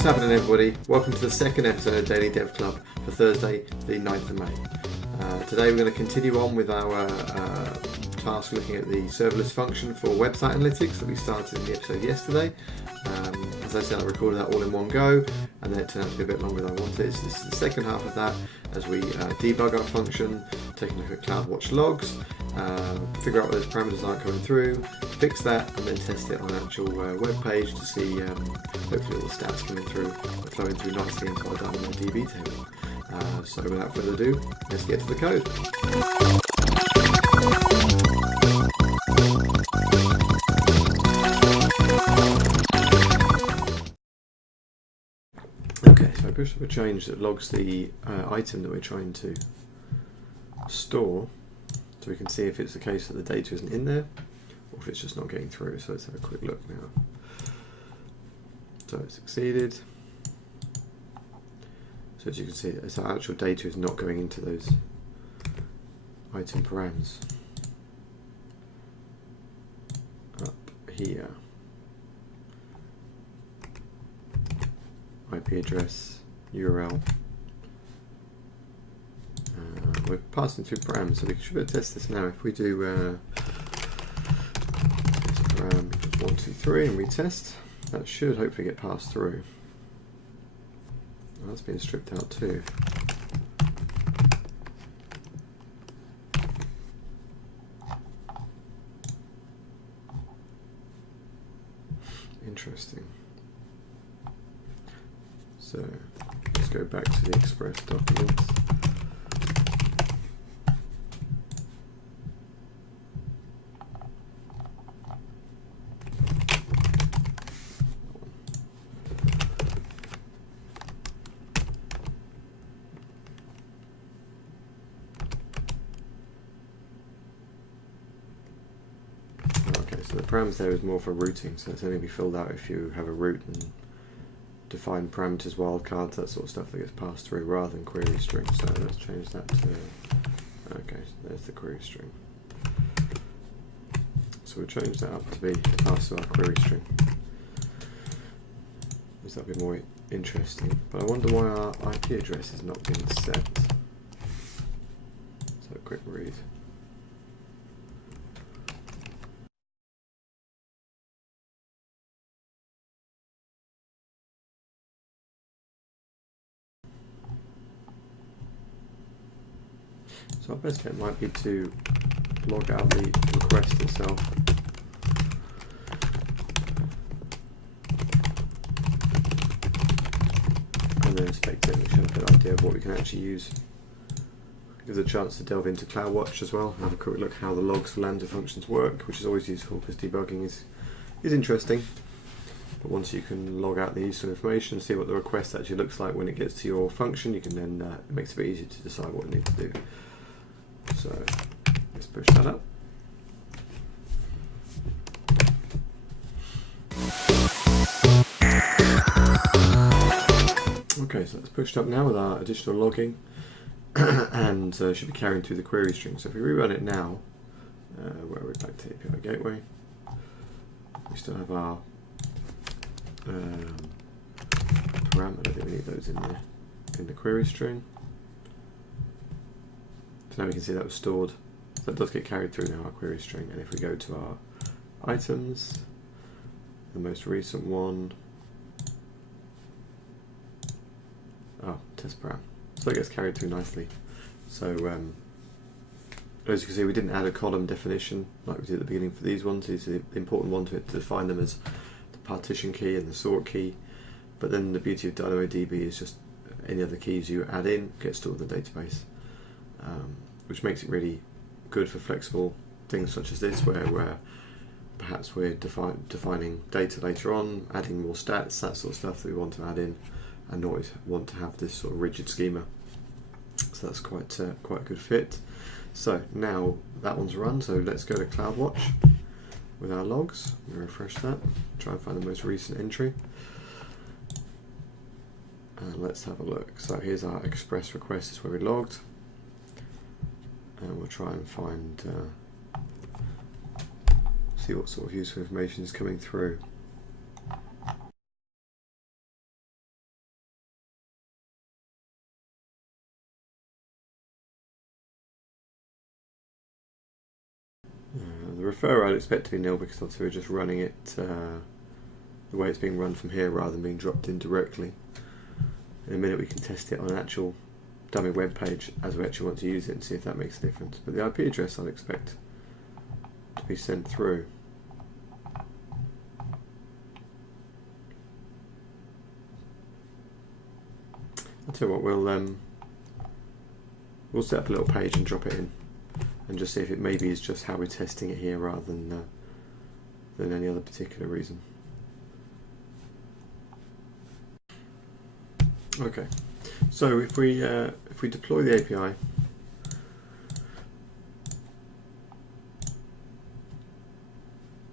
What's happening, everybody? Welcome to the second episode of Daily Dev Club for Thursday the 9th of May. Today we're going to continue on with our task looking at the serverless function for website analytics that we started in the episode yesterday. As I said, I recorded that all in one go, and then it turned out to be a bit longer than I wanted. So this is the second half of that as we debug our function, take a look at CloudWatch Logs, figure out where those parameters aren't coming through, fix that, and then test it on an actual web page to see hopefully all the stats coming through, flowing through nicely into our DynamoDB table. So without further ado, let's get to the code. Okay, so I push up a change that logs the item that we're trying to store, so we can see if it's the case that the data isn't in there, or if it's just not getting through. So let's have a quick look now. So it succeeded. So as you can see, so our actual data is not going into those item params. Up here. IP address, URL. We're passing through params, so we should be able to test this now. If we do param equals 1, 2, 3 and retest, that should hopefully get passed through. That's been stripped out too. Interesting. So let's go back to the Express documents. So the params there is more for routing, so it's only be filled out if you have a route and define parameters, wildcards, that sort of stuff that gets passed through rather than query string. So let's change that to, okay, so there's the query string. So we'll change that up to be passed to our query string. Because that'll be more interesting. But I wonder why our IP address is not being set. So a quick read. So our best bet might be to log out the request itself. And then inspect it, and we should have a good idea of what we can actually use. Gives a chance to delve into CloudWatch as well, and have a quick look how the logs for Lambda functions work, which is always useful because debugging is interesting. But once you can log out the useful information, see what the request actually looks like when it gets to your function, you can then, it makes it a bit easier to decide what you need to do. So let's push that up. Okay, so that's pushed up now with our additional logging and should be carrying through the query string. So if we rerun it now, where we're back to the API gateway, we still have our parameter. I don't think we need those in the query string. So now we can see that was stored. So that does get carried through now, our query string. And if we go to our items, the most recent one, test param. So it gets carried through nicely. So as you can see, we didn't add a column definition like we did at the beginning for these ones. It's the important one to define them as the partition key and the sort key. But then the beauty of DynamoDB is just any other keys you add in get stored in the database. Which makes it really good for flexible things such as this, where perhaps we're defining data later on, adding more stats, that sort of stuff that we want to add in, and not want to have this sort of rigid schema. So that's quite a good fit. So now that one's run, so let's go to CloudWatch with our logs. We'll refresh that, try and find the most recent entry. And let's have a look. So here's our express request, is where we logged. And we'll try and find, see what sort of useful information is coming through. referrer I'd expect to be nil because obviously we're just running it the way it's being run from here rather than being dropped in directly. In a minute we can test it on an actual dummy web page as we actually want to use it and see if that makes a difference. But the IP address I'd expect to be sent through. I'll tell you what, we'll set up a little page and drop it in and just see if it maybe is just how we're testing it here rather than any other particular reason. Okay, so if we deploy the API,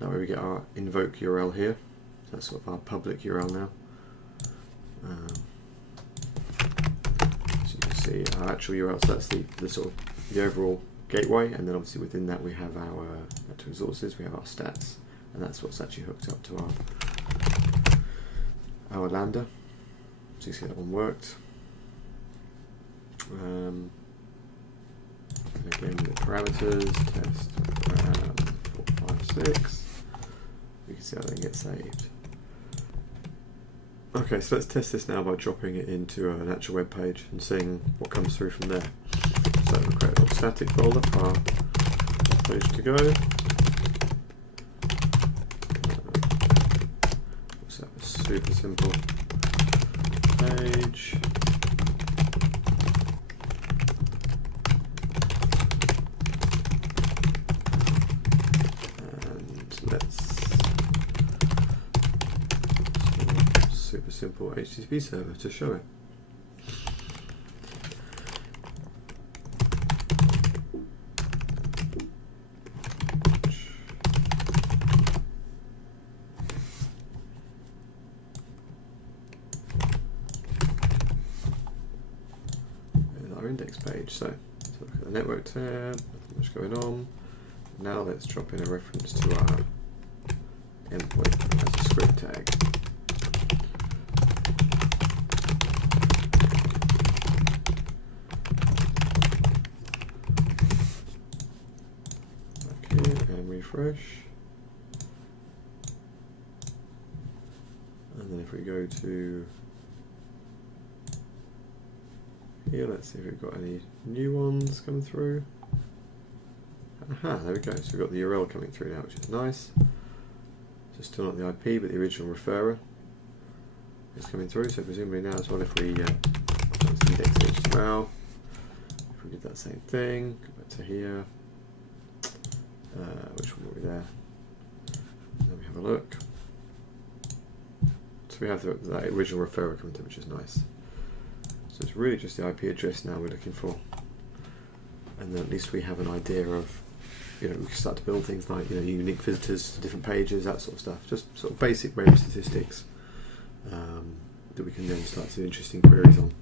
that way we get our invoke URL here. That's sort of our public URL now. So you can see our actual URL. So that's the sort of the overall gateway, and then obviously within that we have our actual resources. We have our stats, and that's what's actually hooked up to our Lambda. So you see that one worked. And again, the parameters, test, 456. You can see how they get saved. Okay, so let's test this now by dropping it into an actual web page and seeing what comes through from there. So we'll create a little static folder for our page to go. So that was super simple. Page. And let's super simple HTTP server to show it. Index page. So look at the network tab, nothing much going on. Now let's drop in a reference to our endpoint as a script tag. Okay, and refresh. And then if we go to here, let's see if we've got any new ones coming through. Aha, there we go. So we've got the URL coming through now, which is nice. So still not the IP, but the original referrer is coming through. So presumably now as well, if we index.html, if we did that same thing, go back to here. Which one were we there? Let me have a look. So we have that original referrer coming through, which is nice. So it's really just the IP address now we're looking for, and then at least we have an idea of, we can start to build things like unique visitors to different pages, that sort of stuff. Just sort of basic web statistics that we can then start to do interesting queries on.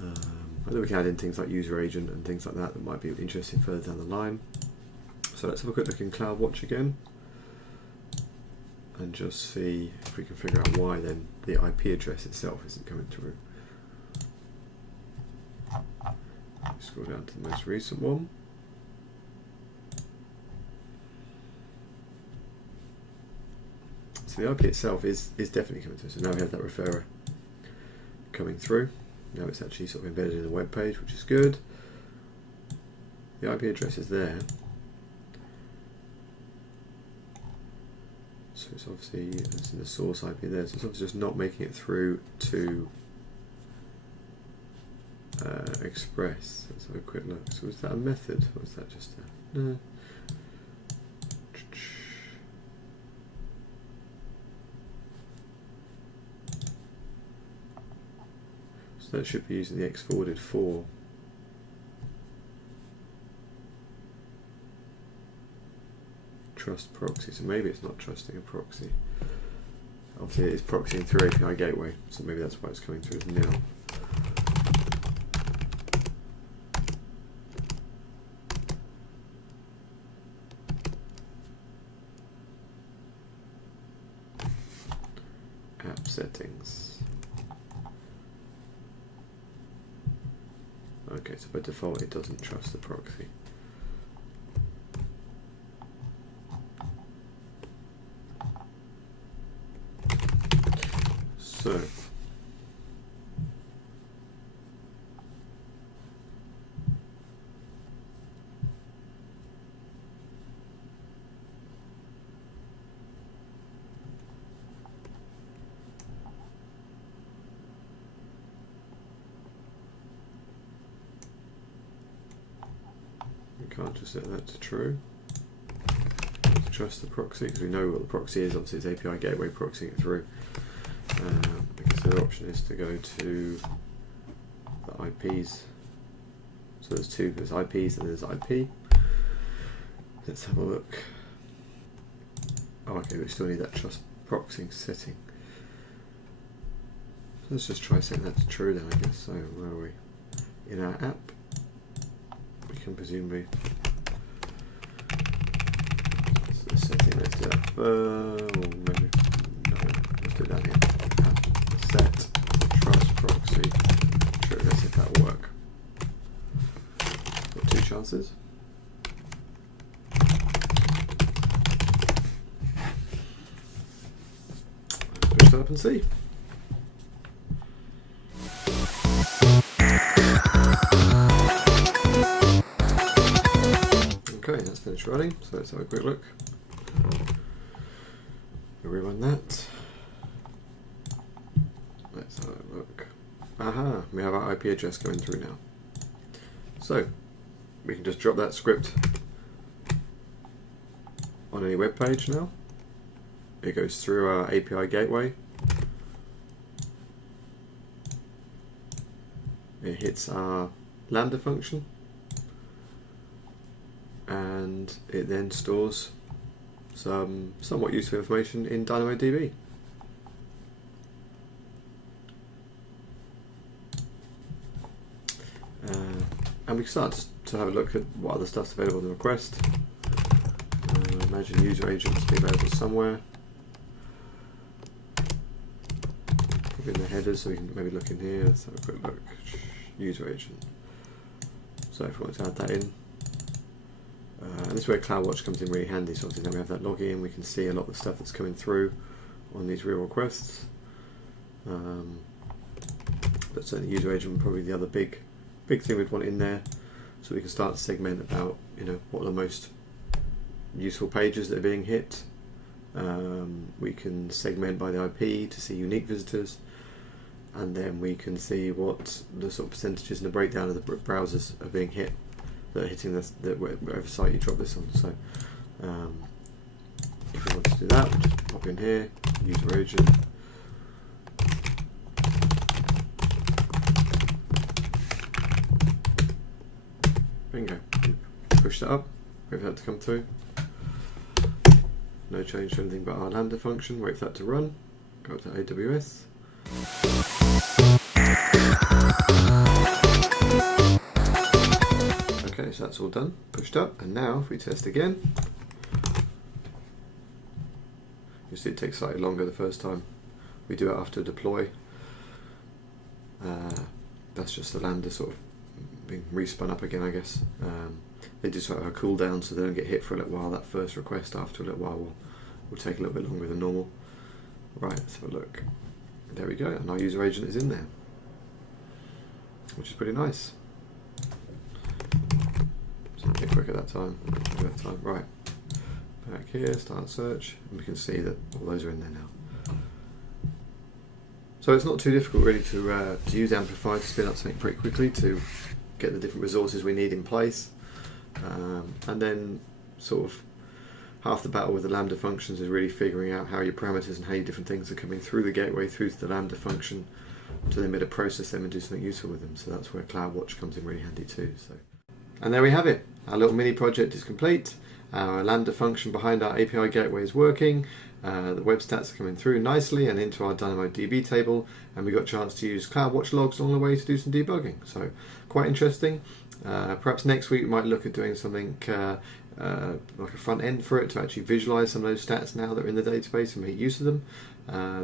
And then we can add in things like user agent and things like that that might be interesting further down the line. So let's have a quick look in CloudWatch again, and just see if we can figure out why then the IP address itself isn't coming through. Scroll down to the most recent one. So the IP itself is definitely coming through. So now we have that referrer coming through. Now it's actually sort of embedded in the web page, which is good. The IP address is there. So it's obviously, it's in the source IP there, so it's obviously just not making it through to Express. Let's have a quick look. So is that a method, or is that just a... No. So that should be using the X forwarded for. Trust proxy, so maybe it's not trusting a proxy. Obviously it is proxying through API gateway, so maybe that's why it's coming through as nil. App settings. Okay, so by default it doesn't trust the proxy. can't just set that to true. Trust the proxy, because we know what the proxy is. Obviously it's API gateway proxying it through. Because the other option is to go to the IPs. So there's two, there's IPs and there's IP. Let's have a look. Oh, okay, we still need that trust proxying setting. So let's just try setting that to true then, I guess. So where are we? In our app, we can presumably setting, let's do that or maybe, no, let's do that here. Set trust proxy true, let's see if that will work. Got two chances. Push that up and see. Okay, that's finished running, so let's have a quick look. We'll rerun that. Let's have a look. Aha, we have our IP address going through now. So, we can just drop that script on any web page now. It goes through our API gateway. It hits our Lambda function. And it then stores some somewhat useful information in DynamoDB. And we can start to have a look at what other stuff's available in the request. Imagine user agent must be available somewhere. Probably in the headers, so we can maybe look in here. Let's have a quick look. User agent. So if we want to add that in. And this is where CloudWatch comes in really handy. So obviously now we have that login, we can see a lot of the stuff that's coming through on these real requests. But certainly user agent would probably be the other big thing we'd want in there, so we can start to segment about, you know, what are the most useful pages that are being hit. We can segment by the IP to see unique visitors, and then we can see what the sort of percentages and the breakdown of the browsers are being hit that are hitting this, whatever site you drop this on. So if we want to do that, we'll just pop in here, user agent. Bingo. Push that up, wait for that to come through. No change to anything but our Lambda function, wait for that to run. Go up to AWS. Okay, so that's all done, pushed up, and now if we test again, you'll see it takes slightly longer the first time. We do it after deploy. That's just the Lambda sort of being respun up again, I guess. They do sort of a cooldown so they don't get hit for a little while. That first request after a little while will take a little bit longer than normal. Right, let's have a look. There we go, and our user agent is in there, which is pretty nice. So a bit quick at that time. Right, back here, start search, and we can see that all those are in there now. So it's not too difficult really to use Amplify to spin up something pretty quickly to get the different resources we need in place. And then sort of half the battle with the Lambda functions is really figuring out how your parameters and how your different things are coming through the gateway, through to the Lambda function, to then be able to process them and do something useful with them. So that's where CloudWatch comes in really handy too. So, and there we have it. Our little mini project is complete. Our Lambda function behind our API gateway is working. The web stats are coming through nicely and into our DynamoDB table, and we got a chance to use CloudWatch Logs along the way to do some debugging. So quite interesting. Perhaps next week we might look at doing something like a front end for it to actually visualize some of those stats now that are in the database and make use of them.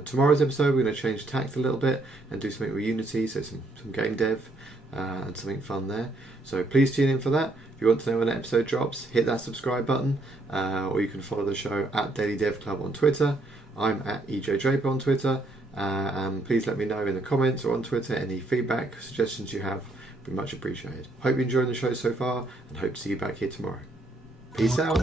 Tomorrow's episode we're going to change tact a little bit and do something with Unity, so some game dev and something fun there. So please tune in for that. If you want to know when an episode drops, hit that subscribe button, or you can follow the show at DailyDevClub on Twitter. I'm at EJ Draper on Twitter, and please let me know in the comments or on Twitter any feedback, suggestions you have. Would be much appreciated. Hope you're enjoying the show so far, and hope to see you back here tomorrow. Peace out.